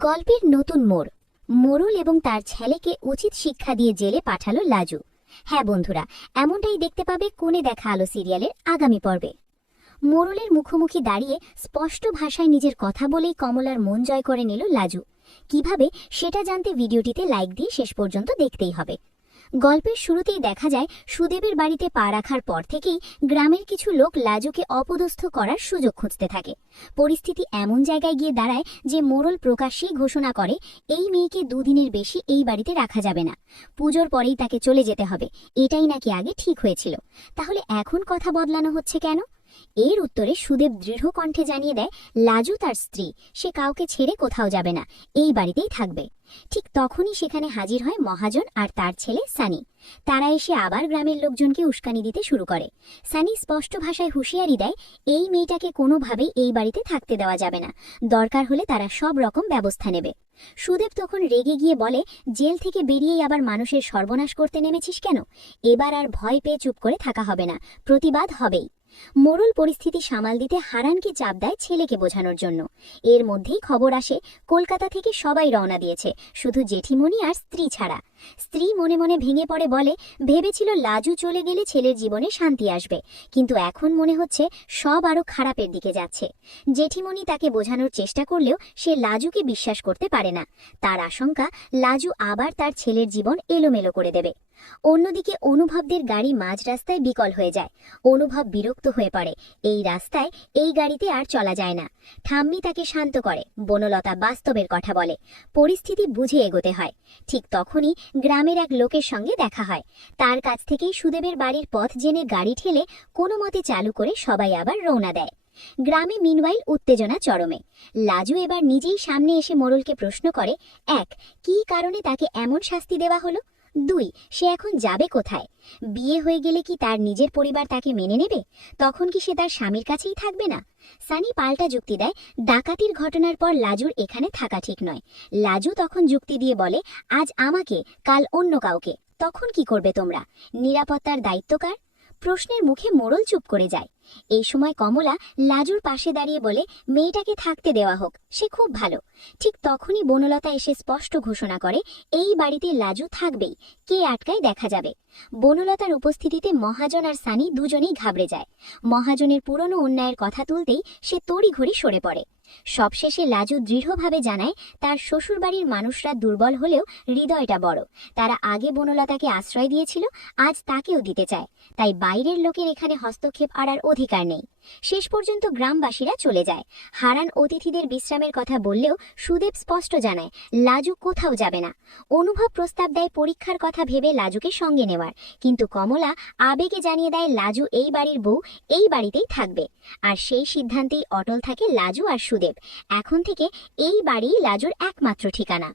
গল্পের নতুন মোড়। মোড়ল এবং তার ছেলেকে উচিত শিক্ষা দিয়ে জেলে পাঠালো লাজু। হ্যাঁ বন্ধুরা, এমনটাই দেখতে পাবে কোণে দেখা আলো সিরিয়ালের আগামী পর্বে। মোড়লের মুখোমুখি দাঁড়িয়ে স্পষ্ট ভাষায় নিজের কথা বলেই কমলার মন জয় করে নিল লাজু। কিভাবে সেটা জানতে ভিডিওটিতে লাইক দিয়ে শেষ পর্যন্ত দেখতেই হবে। গল্পের শুরুতেই দেখা যায় সুদেবের বাড়িতে পা রাখার পর থেকেই গ্রামের কিছু লোক লাজুকে অপদস্থ করার সুযোগ খুঁজতে থাকে। পরিস্থিতি এমন জায়গায় গিয়ে দাঁড়ায় যে মোড়ল প্রকাশ্যেই ঘোষণা করে এই মেয়েকে দুদিনের বেশি এই বাড়িতে রাখা যাবে না, পুজোর পরেই তাকে চলে যেতে হবে। এটাই নাকি আগে ঠিক হয়েছিল, তাহলে এখন কথা বদলানো হচ্ছে কেন? এর উত্তরে সুদেব দৃঢ় কণ্ঠে জানিয়ে দেয় লাজু তার স্ত্রী, সে কাউকে ছেড়ে কোথাও যাবে না, এই বাড়িতেই থাকবে। ঠিক তখনই সেখানে হাজির হয় মহাজন আর তার ছেলে সানি। তারা এসে আবার গ্রামের লোকজনকে উস্কানি দিতে শুরু করে। সানি স্পষ্ট ভাষায় হুঁশিয়ারি দেয় এই মেয়েটাকে কোনোভাবেই এই বাড়িতে থাকতে দেওয়া যাবে না, দরকার হলে তারা সব রকম ব্যবস্থা নেবে। সুদেব তখন রেগে গিয়ে বলে জেল থেকে বেরিয়েই আবার মানুষের সর্বনাশ করতে নেমেছিস কেন? এবার আর ভয় পেয়ে চুপ করে থাকা হবে না, প্রতিবাদ হবেই। মোড়ল পরিস্থিতি সামাল দিতে হারানকে চাপ দেয় ছেলেকে বোঝানোর জন্য। এর মধ্যেই খবর আসে কলকাতা থেকে সবাই রওনা দিয়েছে, শুধু জেঠিমণি আর স্ত্রী ছাড়া। স্ত্রী মনে মনে ভেঙে পড়ে, বলে ভেবেছিল লাজু চলে গেলে ছেলের জীবনে শান্তি আসবে, কিন্তু এখন মনে হচ্ছে সব আরো খারাপের দিকে যাচ্ছে। জেঠিমণি তাকে বোঝানোর চেষ্টা করলেও সে লাজুকে বিশ্বাস করতে পারে না। তার আশঙ্কা লাজু আবার তার ছেলের জীবন এলোমেলো করে দেবে। অন্যদিকে অনুভবদের গাড়ি মাঝ রাস্তায় বিকল হয়ে যায়। অনুভব বিরক্ত হয়ে পড়ে, এই রাস্তায় এই গাড়িতে আর চলা যায় না। ঠাম্মি তাকে শান্ত করে, বনলতা বাস্তবের কথা বলে, পরিস্থিতি বুঝে এগোতে হয়। ঠিক তখনই গ্রামের এক লোকের সঙ্গে দেখা হয়। তার কাছ থেকেই সুদেবের বাড়ির পথ জেনে গাড়ি ঠেলে কোনো মতে চালু করে সবাই আবার রওনা দেয়। গ্রামে মিনওয়াইল উত্তেজনা চরমে। লাজু এবার নিজেই সামনে এসে মোড়লকে প্রশ্ন করে, এক, কী কারণে তাকে এমন শাস্তি দেওয়া হলো? দুই, সে এখন যাবে কোথায়? বিয়ে হয়ে গেলে কি তার নিজের পরিবার তাকে মেনে নেবে? তখন কি সে তার স্বামীর কাছেই থাকবে না? সানি পাল্টা যুক্তি দেয় ডাকাতির ঘটনার পর লাজুর এখানে থাকা ঠিক নয়। লাজু তখন যুক্তি দিয়ে বলে আজ আমাকে, কাল অন্য কাউকে, তখন কি করবে তোমরা? নিরাপত্তার দায়িত্ব কার? প্রশ্নের মুখে মোড়ল চুপ করে যায়। এই সময় কমলা লাজুর পাশে দাঁড়িয়ে বলে মেয়েটাকে থাকতে দেওয়া হোক, সে খুব ভালো। ঠিক তখনই বনলতা এসে স্পষ্ট ঘোষণা করে এই বাড়িতে লাজু থাকবেই, কে আটকায় দেখা যাবে। বনলতার উপস্থিতিতে মহাজন আর সানি দুজনেই ঘাবড়ে যায়। মহাজনের পুরনো অন্যায়ের কথা তুলতেই সে তড়িঘড়ি সরে পড়ে। সবশেষে লাজু দৃঢ়ভাবে জানায় তার শ্বশুরবাড়ির মানুষরা দুর্বল হলেও হৃদয়টা বড়। তারা আগে বনলতাকে আশ্রয় দিয়েছিল, আজ তাকেও দিতে চায়। তাই বাইরের লোকের এখানে হস্তক্ষেপ করার অধিকার নেই। শেষ পর্যন্ত গ্রামবাসীরা চলে যায়। হারান অতিথিদের বিশ্রামের কথা বললেও সুদেব স্পষ্ট জানায় লাজু কোথাও যাবে না। অনুভব প্রস্তাব দেয় পরীক্ষার কথা ভেবে লাজুকে সঙ্গে নেওয়ার, কিন্তু কমলা আবেগে জানিয়ে দেয় লাজু এই বাড়ির বউ, এই বাড়িতেই থাকবে। আর সেই সিদ্ধান্তেই অটল থাকে লাজু আর সুদেব। এখন থেকে এই বাড়িই লাজুর একমাত্র ঠিকানা।